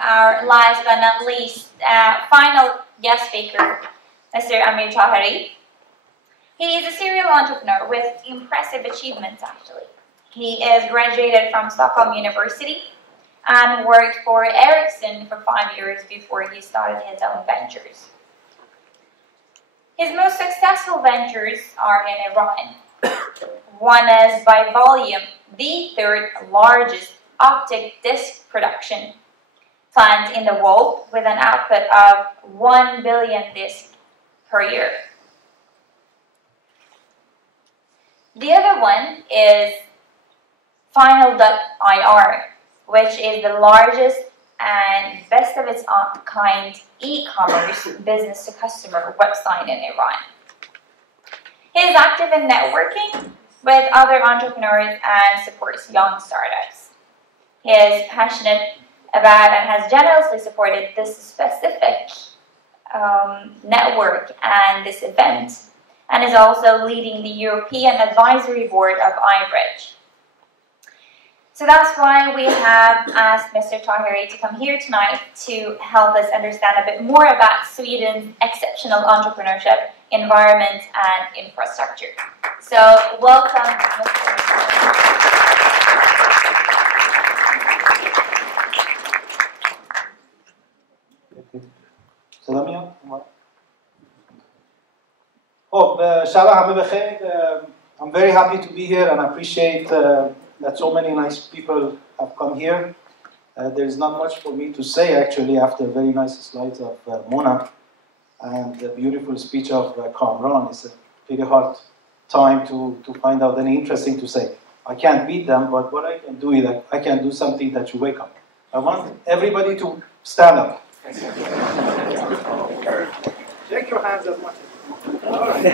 our last but not least final guest speaker, Mr. Amir Taheri. He is a serial entrepreneur with impressive achievements, actually. He is graduated from Stockholm University and worked for Ericsson for 5 years before he started his own ventures. His most successful ventures are in Iran. One is by volume the third largest optic disc production plant in the world with an output of 1 billion discs per year. The other one is Final.ir, which is the largest and best of its kind e-commerce business-to-customer website in Iran. He is active in networking with other entrepreneurs and supports young startups. He is passionate about and has generously supported this specific network and this event, and is also leading the European Advisory Board of iBridge. So that's why we have asked Mr. Taheri to come here tonight to help us understand a bit more about Sweden's exceptional entrepreneurship, environment, and infrastructure. So welcome, Mr. Taheri. I'm very happy to be here and appreciate that so many nice people have come here. There is not much for me to say actually after very nice slides of Mona and the beautiful speech of Kamran. It's a pretty hard time to find out anything interesting to say. I can't beat them, but what I can do is I can do something that you wake up. I want everybody to stand up. Shake your hands as much as you can. All right.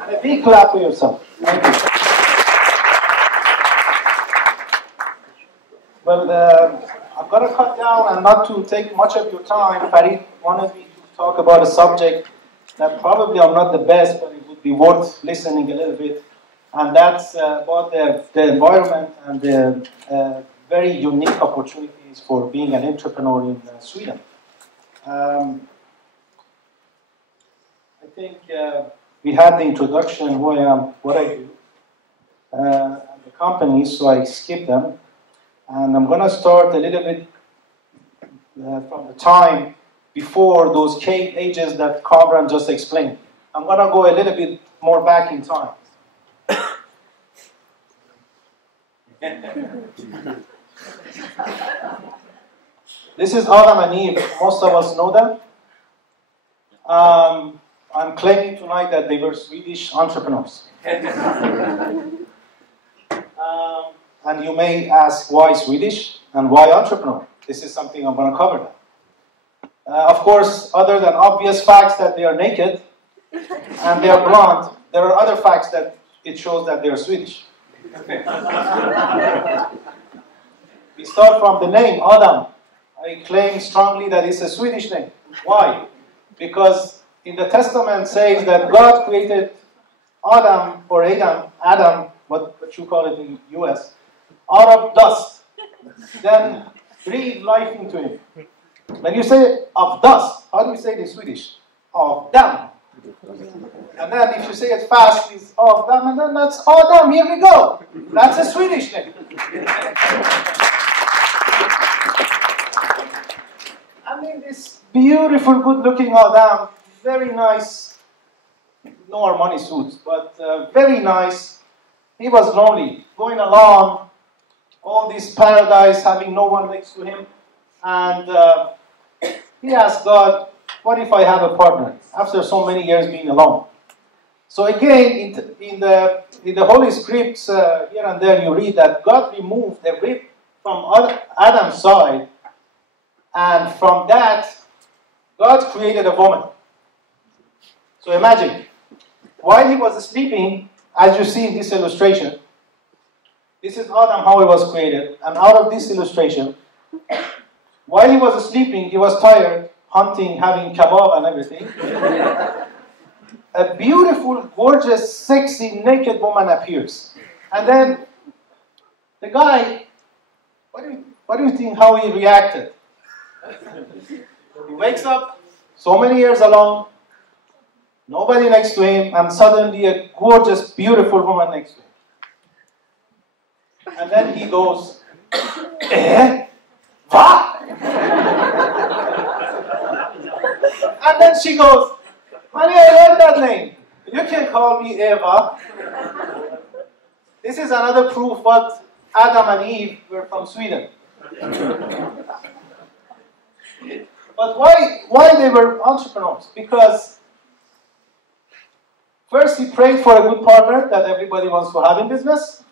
And a big clap for yourself. Thank you. Well, I'm going to cut down and not to take much of your time. Farid wanted me to talk about a subject that probably I'm not the best, but it would be worth listening a little bit. And that's about the environment and the very unique opportunities for being an entrepreneur in Sweden. I think we had the introduction, who I am, what I do, the companies, so I skipped them. And I'm going to start a little bit from the time before those cave ages that Kamran just explained. I'm going to go a little bit more back in time. This is Adam and Eve. Most of us know them. I'm claiming tonight that they were Swedish entrepreneurs. And you may ask why Swedish and why entrepreneur. This is something I'm going to cover now. Of course, other than obvious facts that they are naked and they are blonde, there are other facts that it shows that they are Swedish. We start from the name, Adam. I claim strongly that it's a Swedish name. Why? Because in the Testament says that God created Adam, or Adam, what you call it in the US, out of dust, then breathe life into him. When you say of dust, how do you say it in Swedish? Of dam. And then if you say it fast, it's of dam, and then that's Adam, here we go. That's a Swedish name. I mean, this beautiful, good-looking Adam, very nice, no Armani suits, but very nice. He was lonely, going along, all this paradise, having no one next to him. And he asked God, what if I have a partner after so many years being alone? So again, in the Holy Scripts, here and there, you read that God removed a rib from Adam's side, and from that, God created a woman. So imagine, while he was sleeping, as you see in this illustration, this is Adam, how he was created. And out of this illustration, while he was sleeping, he was tired, hunting, having kebab and everything. A beautiful, gorgeous, sexy, naked woman appears. And then the guy, what do you think how he reacted? He wakes up, so many years alone, nobody next to him, and suddenly a gorgeous, beautiful woman next to him. And then he goes, what? And then she goes, honey, I like that name. You can call me Eva. This is another proof what Adam and Eve were from Sweden. But why they were entrepreneurs? Because first he prayed for a good partner that everybody wants to have in business.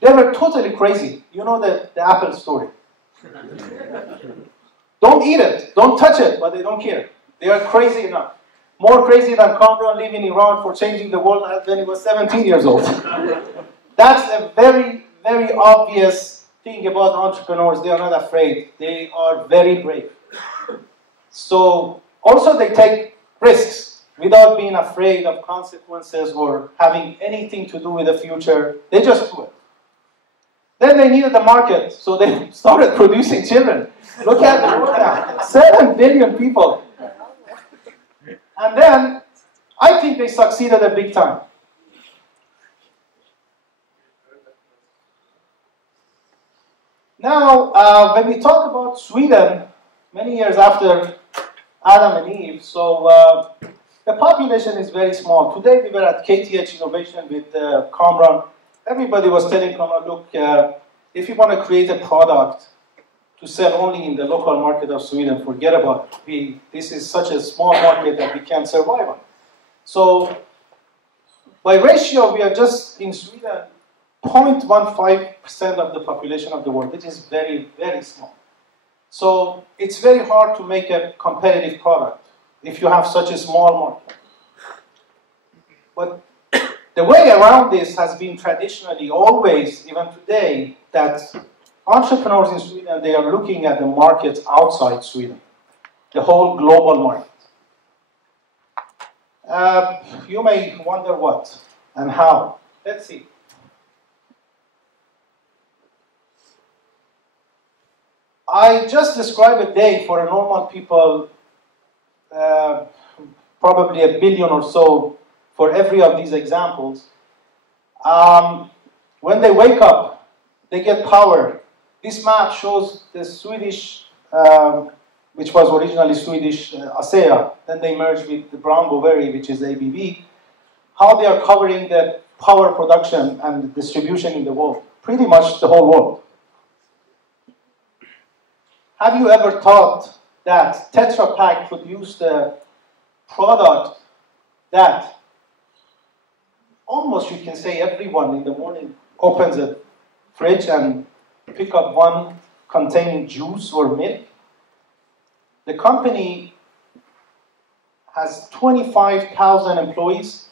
They were totally crazy. You know the apple story. Don't eat it, don't touch it, but they don't care. They are crazy enough. More crazy than Kamran living in Iran for changing the world when he was 17 years old. That's a very, very obvious thing about entrepreneurs. They are not afraid. They are very brave. So, also they take risks without being afraid of consequences or having anything to do with the future. They just do it. Then they needed the market, so they started producing children. Look at the world now, 7 billion people. And then, I think they succeeded a big time. Now, when we talk about Sweden, many years after Adam and Eve, so the population is very small. Today we were at KTH Innovation with Kamran. Everybody was telling Kamran, look, if you want to create a product to sell only in the local market of Sweden, forget about it. This is such a small market that we can't survive on. So, by ratio, we are just in Sweden 0.15% of the population of the world, which is very, very small. So, it's very hard to make a competitive product if you have such a small market. But the way around this has been traditionally, always, even today, that entrepreneurs in Sweden, they are looking at the markets outside Sweden, the whole global market. You may wonder what and how. Let's see. I just described a day for a normal people, probably 1 billion or so for every of these examples. When they wake up, they get power. This map shows the Swedish, which was originally Swedish ASEA, then they merged with the Brown Boveri, which is ABB, how they are covering the power production and distribution in the world, pretty much the whole world. Have you ever thought that Tetra Pak produced a product that almost you can say everyone in the morning opens a fridge and pick up one containing juice or milk? The company has 25,000 employees,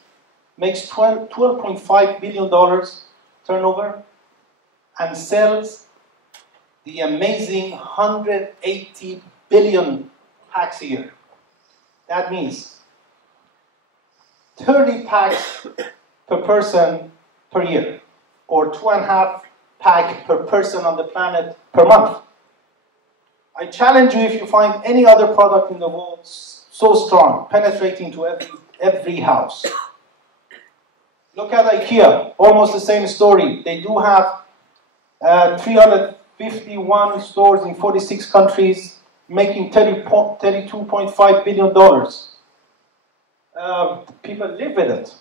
makes $12.5 billion turnover, and sells the amazing 180 billion packs a year. That means 30 packs per person per year, or 2.5 pack per person on the planet per month. I challenge you, if you find any other product in the world so strong, penetrating to every house. Look at IKEA, almost the same story. They do have 351 stores in 46 countries, making $32.5 billion. People live with it.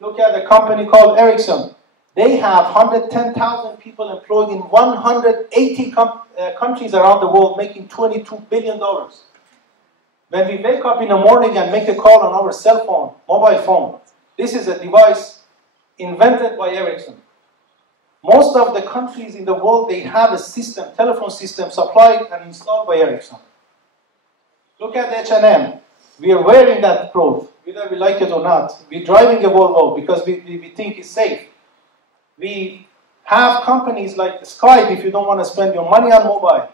Look at a company called Ericsson. They have 110,000 people employed in 180 countries around the world, making $22 billion. When we wake up in the morning and make a call on our cell phone, mobile phone, this is a device invented by Ericsson. Most of the countries in the world, they have a system, telephone system, supplied and installed by Ericsson. Look at H&M. We are wearing that clothes, whether we like it or not. We're driving a Volvo because we think it's safe. We have companies like Skype if you don't want to spend your money on mobile.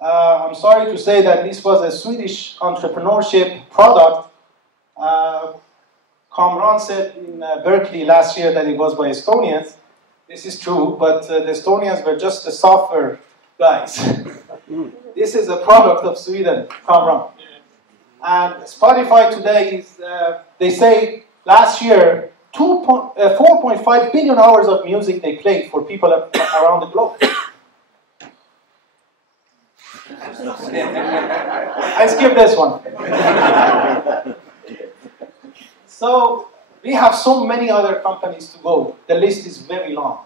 I'm sorry to say that this was a Swedish entrepreneurship product. Kamran said in Berkeley last year that it was by Estonians. This is true, but the Estonians were just a software guys. This is a product of Sweden, Kamran. And Spotify today is, they say last year, 4.5 billion hours of music they played for people around the globe. I skipped this one. So we have so many other companies to go. The list is very long.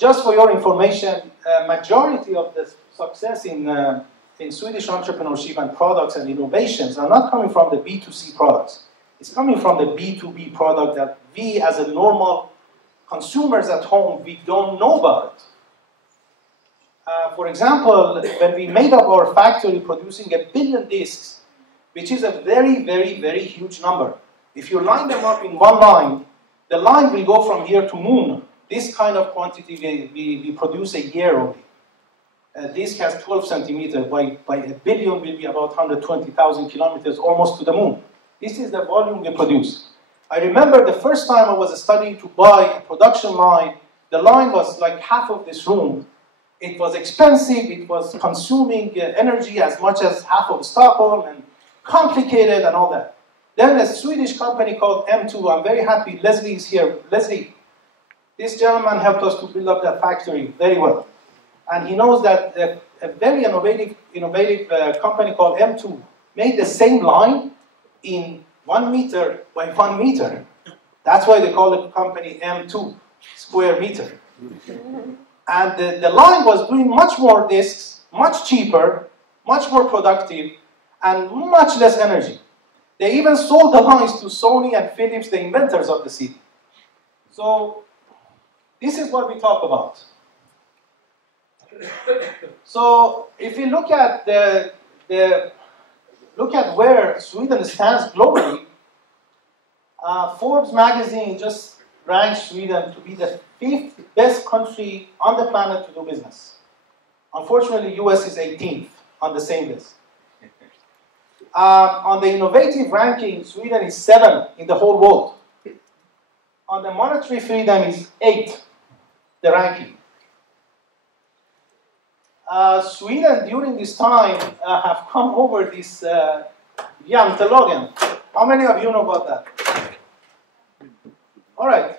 Just for your information, majority of the success in Swedish entrepreneurship and products and innovations are not coming from the B2C products. It's coming from the B2B product that we, as a normal consumers at home, we don't know about it. For example, when we made up our factory producing 1 billion discs, which is a very, very, very huge number. If you line them up in one line, the line will go from here to moon. This kind of quantity we produce a year only. A disc has 12 centimeters. By 1 billion will be about 120,000 kilometers, almost to the moon. This is the volume we produce. I remember the first time I was studying to buy a production line, the line was like half of this room. It was expensive, it was consuming energy as much as half of Stockholm, and complicated and all that. Then a Swedish company called M2, I'm very happy Leslie is here. Leslie, this gentleman helped us to build up that factory very well. And he knows that a very innovative company called M2 made the same line in 1 meter by 1 meter. That's why they call the company M2, square meter. And the line was doing much more discs, much cheaper, much more productive, and much less energy. They even sold the lines to Sony and Philips, the inventors of the CD. So this is what we talk about. So if you look at look at where Sweden stands globally, Forbes magazine just ranked Sweden to be the 5th best country on the planet to do business. Unfortunately, US is 18th on the same list. On the innovative ranking, Sweden is 7 in the whole world. On the monetary freedom is 8, the ranking. Sweden, during this time, have come over this Jantelagen. How many of you know about that? All right.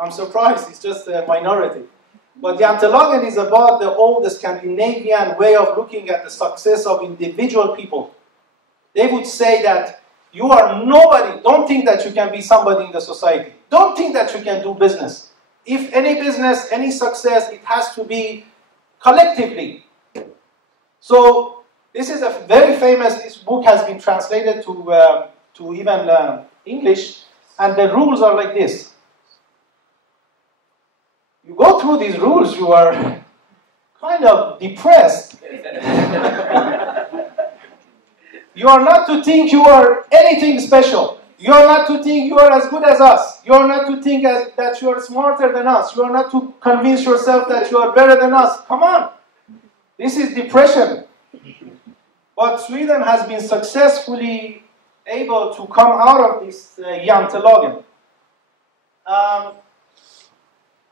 I'm surprised, it's just a minority. But Jantelagen is about the old Scandinavian way of looking at the success of individual people. They would say that you are nobody. Don't think that you can be somebody in the society. Don't think that you can do business. If any business, any success, it has to be collectively. So this is a very famous, this book has been translated to even English, and the rules are like this. You go through these rules, you are kind of depressed. You are not to think you are anything special. You are not to think you are as good as us. You are not to think that you are smarter than us. You are not to convince yourself that you are better than us. Come on. This is depression. But Sweden has been successfully able to come out of this Jantelagen.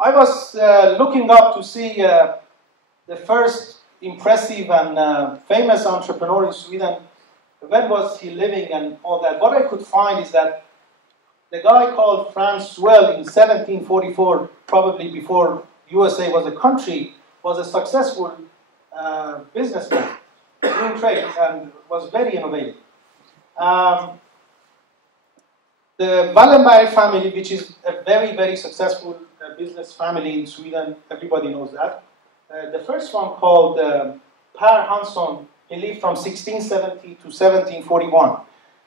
I was looking up to see the first impressive and famous entrepreneur in Sweden. When was he living and all that? What I could find is that the guy called Franz Swell in 1744, probably before USA was a country, was a successful businessman, doing trade, and was very innovative. The Wallenberg family, which is a very, very successful business family in Sweden, everybody knows that. The first one called Per Hansson, he lived from 1670 to 1741.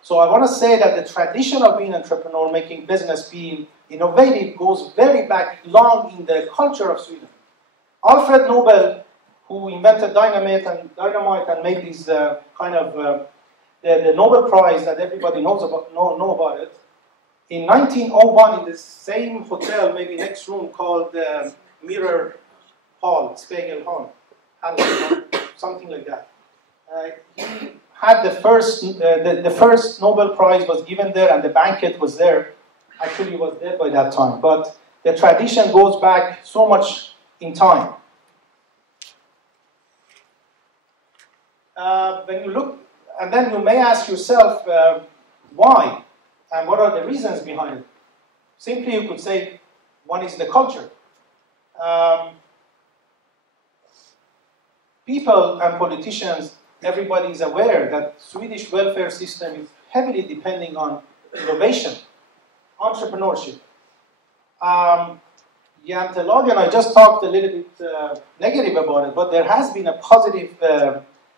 So I want to say that the tradition of being an entrepreneur, making business, being innovative, goes very back long in the culture of Sweden. Alfred Nobel, who invented dynamite and made these the Nobel Prize that everybody knows about, know about it. In 1901, in the same hotel, maybe next room, called Mirror Hall, Spiegel Hall, something like that. He had the first Nobel Prize was given there, and the banquet was there. Actually, he was dead by that time, but the tradition goes back so much in time. when you look, and then you may ask yourself why and what are the reasons behind it. Simply, you could say one is the culture. People and politicians, everybody is aware that Swedish welfare system is heavily depending on innovation, entrepreneurship. Jantelagen, I just talked a little bit negative about it, but there has been a positive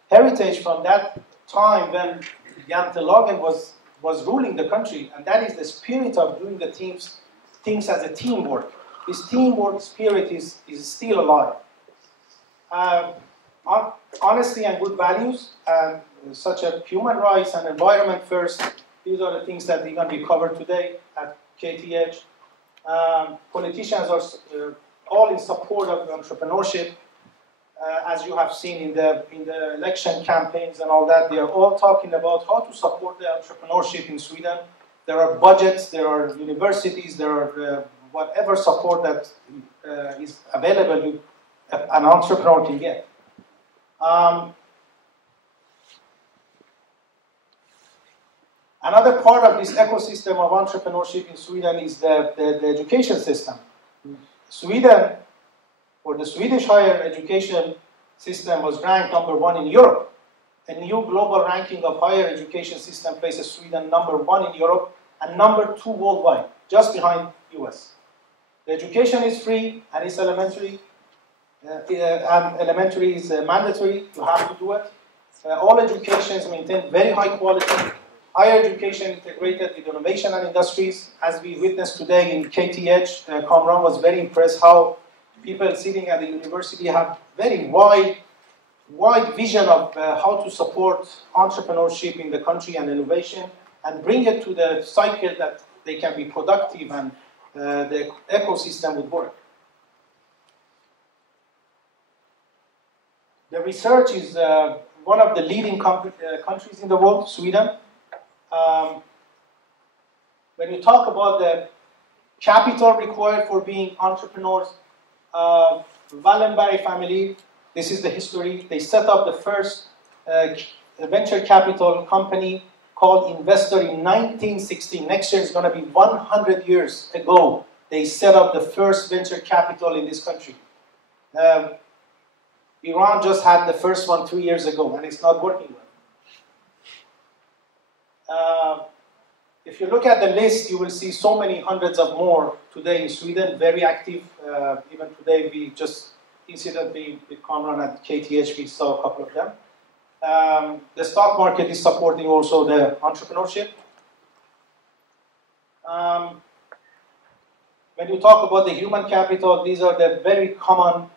heritage from that time when Jantelagen was ruling the country, and that is the spirit of doing the things as a teamwork. This teamwork spirit is still alive. Honesty and good values, and such as human rights and environment first, these are the things that we're going to be covered today at KTH. Politicians are all in support of entrepreneurship, as you have seen in the election campaigns and all that. They are all talking about how to support the entrepreneurship in Sweden. There are budgets, there are universities, there are whatever support that is available an entrepreneur can get. Another part of this ecosystem of entrepreneurship in Sweden is the education system. Sweden, or the Swedish higher education system, was ranked #1 in Europe. A new global ranking of higher education system places Sweden #1 in Europe and #2 worldwide, just behind US. The education is free and it's elementary. Elementary is mandatory, you have to do it. All educations maintain very high quality. Higher education integrated with innovation and industries, as we witnessed today in KTH. Kamran was very impressed how people sitting at the university have very wide vision of how to support entrepreneurship in the country and innovation, and bring it to the cycle that they can be productive and the ecosystem would work. The research is one of the leading countries in the world, Sweden. When you talk about the capital required for being entrepreneurs, Wallenberg family, this is the history. They set up the first venture capital company called Investor in 1916. Next year is going to be 100 years ago. They set up the first venture capital in this country. Iran just had the first one 3 years ago, and it's not working well. If you look at the list, you will see so many hundreds of more today in Sweden, very active. Even today, we just incidentally with Kamran at KTH, we saw a couple of them. The stock market is supporting also the entrepreneurship. When you talk about the human capital, these are the very common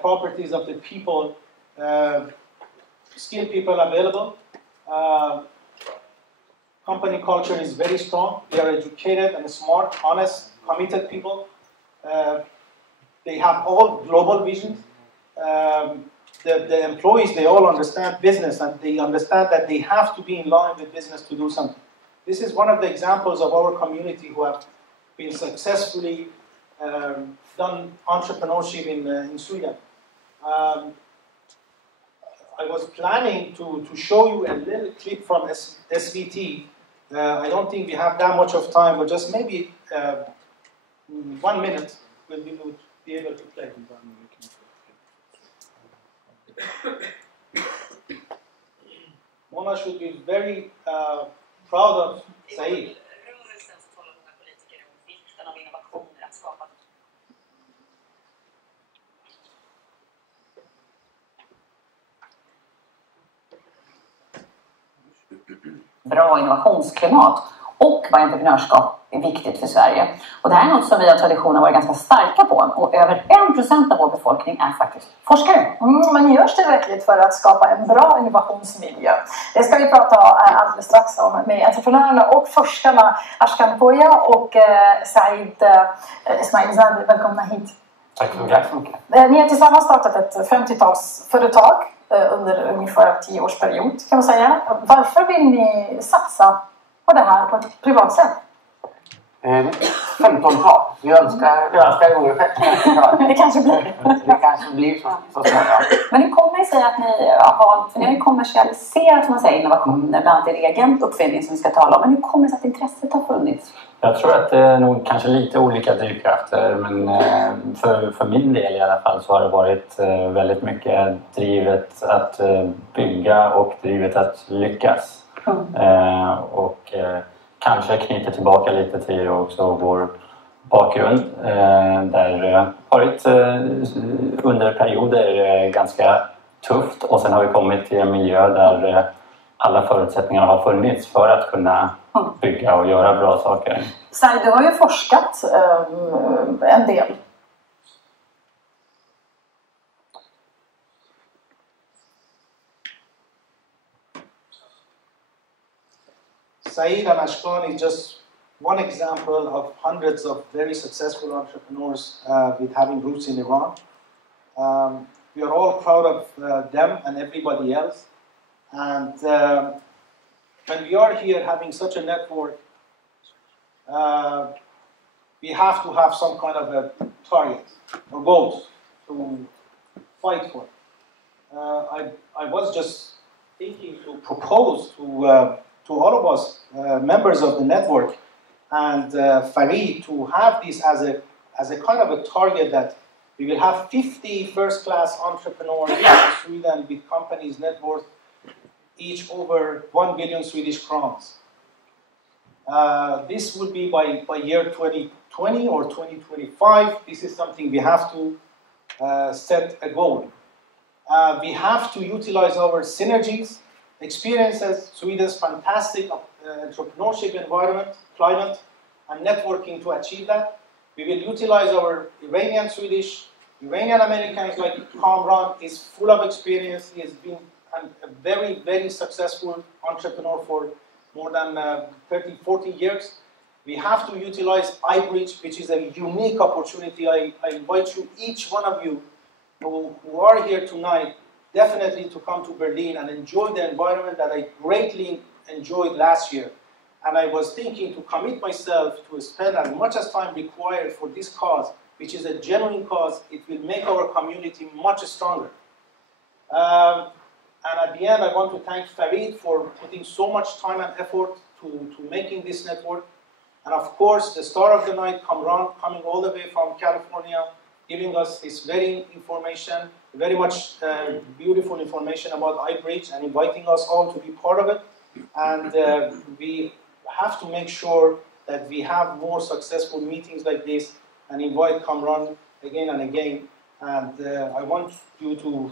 properties of the people, skilled people available. Company culture is very strong. They are educated and smart, honest, committed people. They have all global visions. The employees, they all understand business, and they understand that they have to be in line with business to do something. This is one of the examples of our community who have been successfully done entrepreneurship in Sweden. I was planning to show you a little clip from SVT. I don't think we have that much of time, but just maybe 1 minute we'll be able to play. Mona should be very proud of Saeed. Bra innovationsklimat och vad entreprenörskap är viktigt för Sverige. Och det här är något som vi av tradition har varit ganska starka på. Och över 1% av vår befolkning är faktiskt forskare. Men görs det verkligt för att skapa en bra innovationsmiljö? Det ska vi prata alldeles strax om med entreprenörerna och forskarna Ashkan Poya och Said Ismailzadeh. Välkomna hit. Tack så mycket. Ni har tillsammans startat ett 50-talsföretag under ungefär 10 års period, kan man säga. Varför vill ni satsa på det här på ett privat sätt? 15-tal. Vi önskar det vore 15-tal. Det kanske blir. Det kanske blir så småningom. Men hur kommer det sig att ni har valt, för ni har ju kommersialiserat, som man säger, innovationer, bland annat er egen uppfinning som vi ska tala om. Men hur kommer det sig att intresset har funnits? Jag tror att det är nog kanske lite olika drivkrafter, men för min del i alla fall så har det varit väldigt mycket drivet att bygga och drivet att lyckas. Kanske knyter tillbaka lite till också vår bakgrund där varit under perioder ganska tufft, och sen har vi kommit till en miljö där alla förutsättningar har funnits för att kunna bygga och göra bra saker. Sai, du har ju forskat en del. Saeed and Ashkan is just one example of hundreds of very successful entrepreneurs with having roots in Iran. We are all proud of them and everybody else. And when we are here having such a network, we have to have some kind of a target or goals to fight for. I was just thinking to propose to all of us, members of the network, and Farid, to have this as a kind of a target that we will have 50 first-class entrepreneurs in Sweden with companies net worth each over 1 billion Swedish crowns. This will be by year 2020 or 2025. This is something we have to set a goal. We have to utilize our synergies, experiences, Sweden's fantastic entrepreneurship environment, climate, and networking to achieve that. We will utilize our Iranian-Swedish, Iranian-Americans like Kamran is full of experience. He has been a very, very successful entrepreneur for more than 30, 40 years. We have to utilize iBridge, which is a unique opportunity. I invite you, each one of you who are here tonight, definitely to come to Berlin and enjoy the environment that I greatly enjoyed last year. And I was thinking to commit myself to spend as much as time required for this cause, which is a genuine cause. It will make our community much stronger. And at the end, I want to thank Farid for putting so much time and effort to making this network. And of course, the star of the night, Kamran, coming all the way from California, giving us this very much beautiful information about iBridge and inviting us all to be part of it. And we have to make sure that we have more successful meetings like this and invite Kamran again and again. And I want you to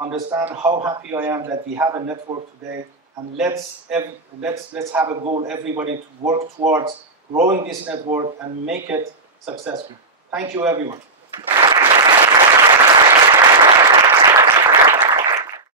understand how happy I am that we have a network today. And let's have a goal, everybody, to work towards growing this network and make it successful. Thank you, everyone.